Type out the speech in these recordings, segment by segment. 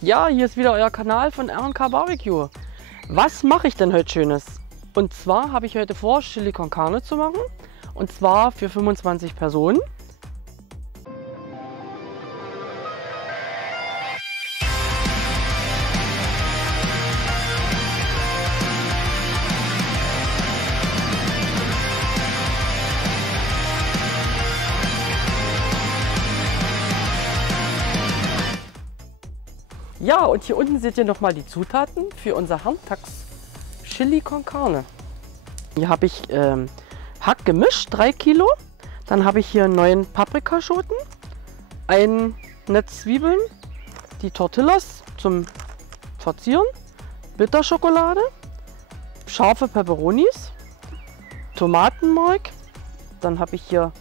Ja, hier ist wieder euer Kanal von R&K Barbecue. Was mache ich denn heute Schönes? Und zwar habe ich heute vor, Chili con Carne zu machen. Und zwar für 25 Personen. Ja, und hier unten seht ihr nochmal die Zutaten für unser Herrentags Chili con Carne. Hier habe ich Hack gemischt, 3 Kilo. Dann habe ich hier 9 Paprikaschoten, ein Netz Zwiebeln, die Tortillas zum Verzieren, Bitterschokolade, scharfe Peperonis, Tomatenmark. Dann habe ich hier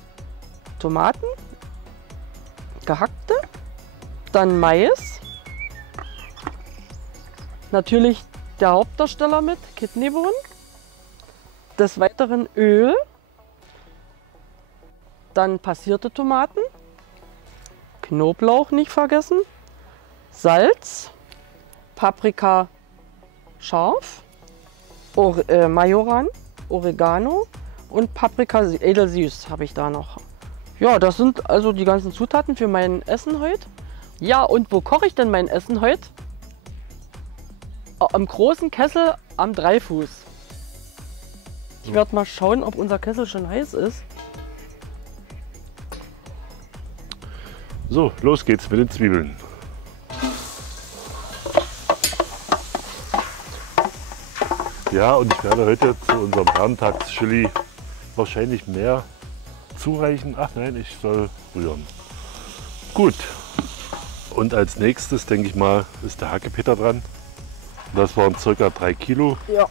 Tomaten, gehackte, dann Mais. Natürlich der Hauptdarsteller mit, Kidneybohnen. Des Weiteren Öl, dann passierte Tomaten, Knoblauch nicht vergessen, Salz, Paprika scharf, Majoran, Oregano und Paprika edelsüß habe ich da noch. Ja, das sind also die ganzen Zutaten für mein Essen heute. Ja, und wo koche ich denn mein Essen heute? Am großen Kessel am Dreifuß. Ich werde mal schauen, ob unser Kessel schon heiß ist. So, los geht's mit den Zwiebeln. Ja, und ich werde heute zu unserem Herrentags-Chili wahrscheinlich mehr zureichen. Ach nein, ich soll rühren. Gut. Und als nächstes, denke ich mal, ist der Hackepeter dran. Das waren ca. 3 Kilo, Ja.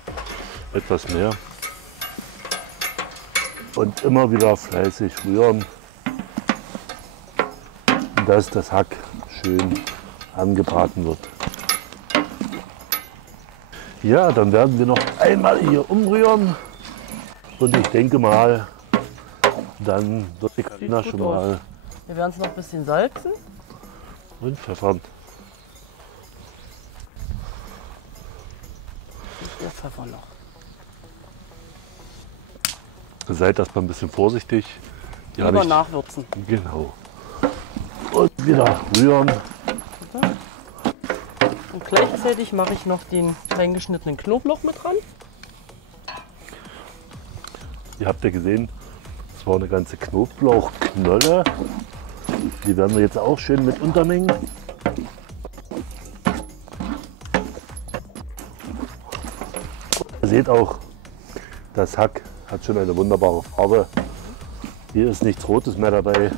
etwas mehr. Und immer wieder fleißig rühren, dass das Hack schön angebraten wird. Ja, dann werden wir noch einmal hier umrühren. Und ich denke mal, dann wird die Karina schon mal Wir werden es noch ein bisschen salzen. und pfeffern. Der Pfeffer noch. Seid erstmal ein bisschen vorsichtig. Ja, Lieber nicht, nachwürzen. genau. Und wieder rühren. Und gleichzeitig mache ich noch den kleingeschnittenen Knoblauch mit dran. Ihr habt ja gesehen, es war eine ganze Knoblauchknolle. Die werden wir jetzt auch schön mit untermengen. Ihr seht auch, das Hack hat schon eine wunderbare Farbe. Hier ist nichts Rotes mehr dabei.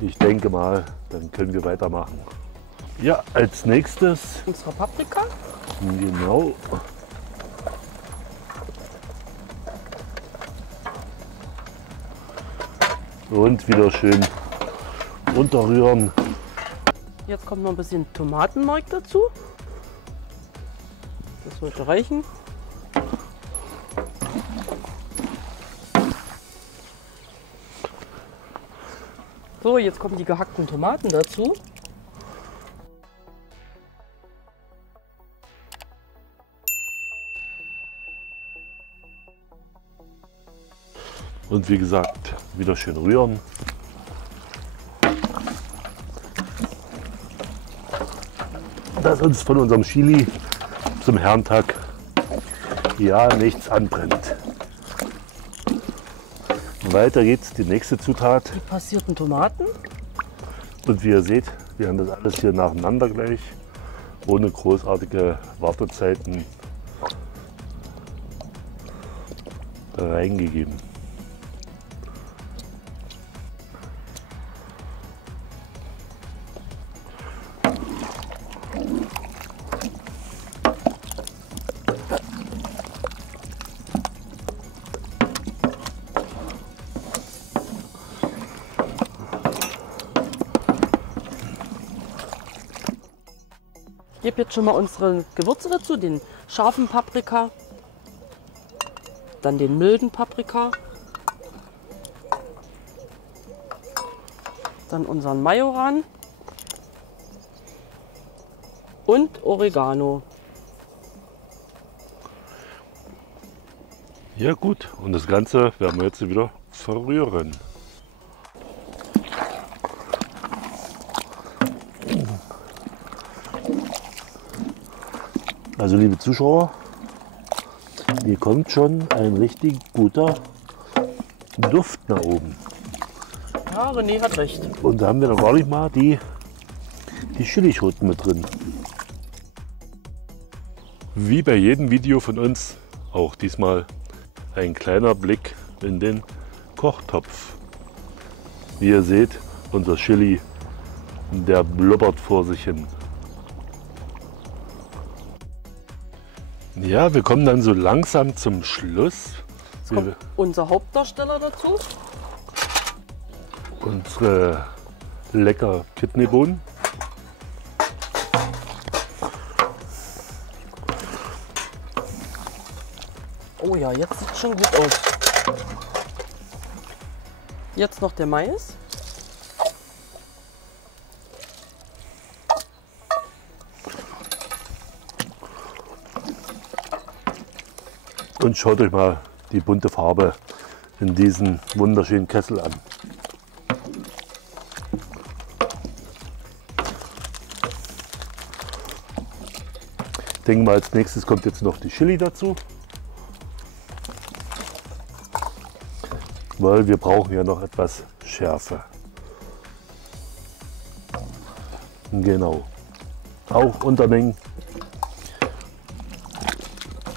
Ich denke mal, dann können wir weitermachen. Ja, als nächstes, Unsere Paprika. genau, und wieder schön unterrühren. Jetzt kommt noch ein bisschen Tomatenmark dazu. Das sollte reichen. So, jetzt kommen die gehackten Tomaten dazu. Und wie gesagt, wieder schön rühren. Dass uns von unserem Chili zum Herrentag ja nichts anbrennt. Weiter geht's, die nächste Zutat. Die passierten Tomaten. Und wie ihr seht, wir haben das alles hier nacheinander gleich, ohne großartige Wartezeiten reingegeben. Ich gebe jetzt schon mal unsere Gewürze dazu, den scharfen Paprika, dann den milden Paprika, dann unseren Majoran, Und Oregano. Ja gut, und das Ganze werden wir jetzt wieder verrühren. Also liebe Zuschauer, hier kommt schon ein richtig guter Duft nach oben. Ja, René hat recht. Und da haben wir dann gar nicht mal die Chilischoten mit drin. Wie bei jedem Video von uns, auch diesmal ein kleiner Blick in den Kochtopf. Wie ihr seht, unser Chili, der blubbert vor sich hin. Ja, wir kommen dann so langsam zum Schluss. Jetzt kommt unser Hauptdarsteller dazu. Unsere lecker Kidneybohnen. Oh ja, jetzt sieht es schon gut aus. Jetzt noch der Mais. Und schaut euch mal die bunte Farbe in diesen wunderschönen Kessel an. Ich denke mal, als nächstes kommt jetzt noch die Chili dazu. Weil wir brauchen ja noch etwas Schärfe. Genau. Auch Untermengen.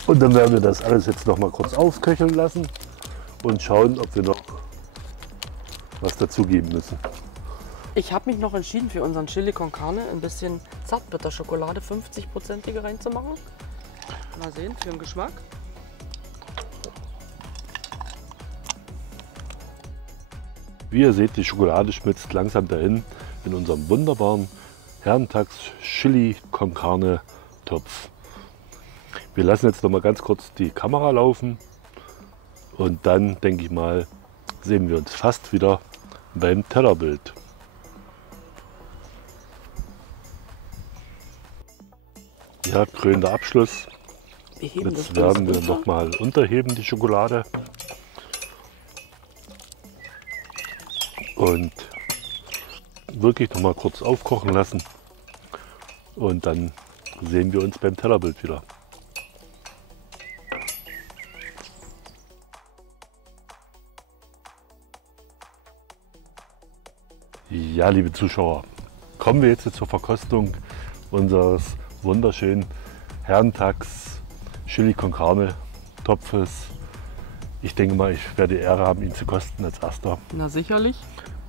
Und dann werden wir das alles jetzt noch mal kurz aufköcheln lassen und schauen, ob wir noch was dazugeben müssen. Ich habe mich noch entschieden, für unseren Chili con Carne ein bisschen Zartbitterschokolade 50%ige reinzumachen. Mal sehen, für den Geschmack. Wie ihr seht, die Schokolade schmilzt langsam dahin in unserem wunderbaren Herrentags Chili con Carne Topf. Wir lassen jetzt noch mal ganz kurz die Kamera laufen und dann, denke ich mal, sehen wir uns fast wieder beim Tellerbild. Ja, krönender Abschluss. Jetzt werden wir noch mal unterheben die Schokolade und wirklich noch mal kurz aufkochen lassen und dann sehen wir uns beim Tellerbild wieder. Ja, liebe Zuschauer, kommen wir jetzt zur Verkostung unseres wunderschönen Herrentags Chili con Carne Topfes. Ich denke mal, ich werde die Ehre haben, ihn zu kosten als erster. Na sicherlich.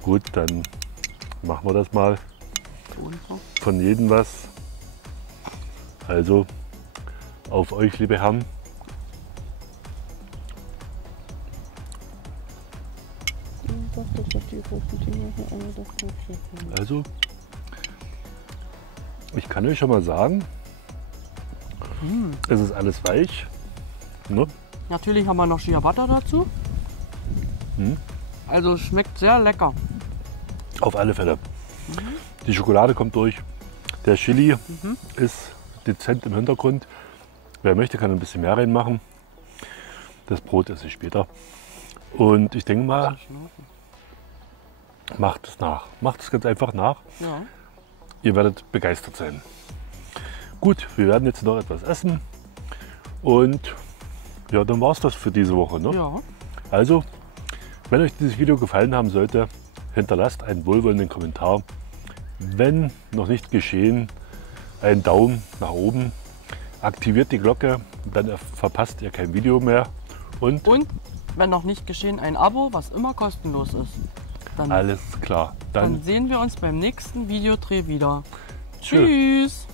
Gut, dann machen wir das mal. Von jedem was. Also auf euch, liebe Herren. Also, ich kann euch schon mal sagen, es ist alles weich. Ne? Natürlich haben wir noch Shea Butter dazu. Also schmeckt sehr lecker. Auf alle Fälle. Die Schokolade kommt durch. Der Chili ist dezent im Hintergrund. Wer möchte, kann ein bisschen mehr reinmachen. Das Brot esse ich später. Und ich denke mal, macht es nach. Macht es ganz einfach nach. Ja. Ihr werdet begeistert sein. Gut, wir werden jetzt noch etwas essen. Und ja, dann war es das für diese Woche. Ne? Ja. Also, wenn euch dieses Video gefallen haben sollte, hinterlasst einen wohlwollenden Kommentar. Wenn noch nicht geschehen, einen Daumen nach oben. Aktiviert die Glocke, dann verpasst ihr kein Video mehr. Und wenn noch nicht geschehen, ein Abo, was immer kostenlos ist. Dann, alles klar. dann sehen wir uns beim nächsten Videodreh wieder. Tschö. Tschüss.